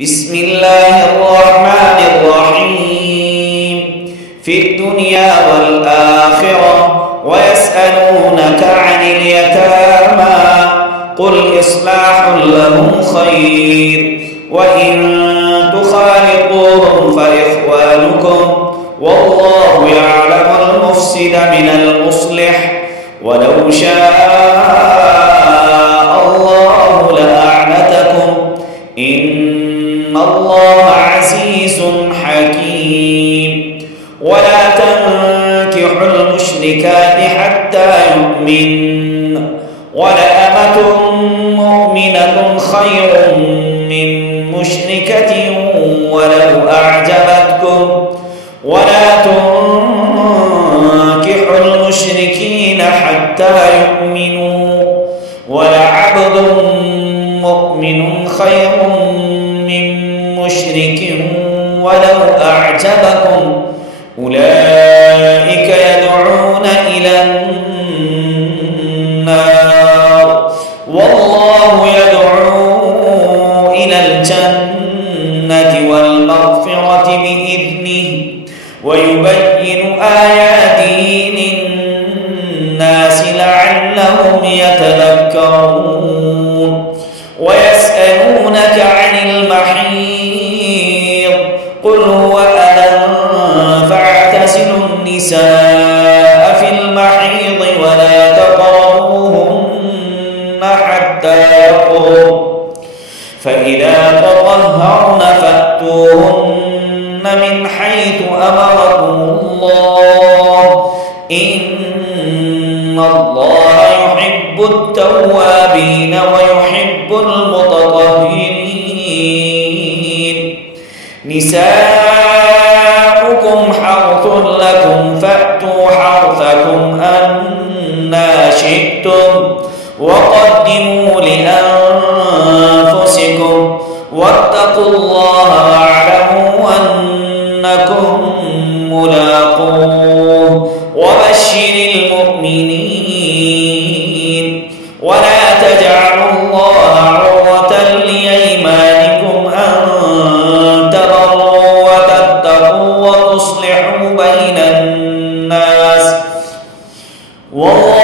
بسم الله الرحمن الرحيم. في الدنيا والآخرة ويسألونك عن اليتامى قل إصلاح لهم خير وإن تخالطوهم فإخوانكم والله يعلم المفسد من المصلح ولو شاء الله لأعنتكم إن الله عزيز حكيم. ولا تنكحوا المشركات حتى يؤمن ولأمة مؤمنة خير من مشركة ولو أعجبتكم ولا تنكحوا المشركين حتى يؤمنوا ولعبد مؤمن خير من مشرك ولو أعجبكم أولئك يدعون إلى النار والله يدعو إلى الجنة والمغفرة بإذنه ويبين آياته للناس لعلهم يتذكرون. ويسألونك عن المحيض قل هو أذى فاعتزلوا النساء في المحيض ولا تقربوهن حتى يطهرن فإذا تطهرن فأتوهن من حيث أمركم الله إن الله يحب التوابين ويحب المتطهرين. نساؤكم حرث لكم فأتوا حرثكم أنى شئتم وقدموا لأنفسكم واتقوا الله واعلموا أنكم ملاقوه وبشر المؤمنين. ولا تجعلوا الله عرضة لأيمانكم أن تبروا وتتقوا وتصلحوا بين الناس والله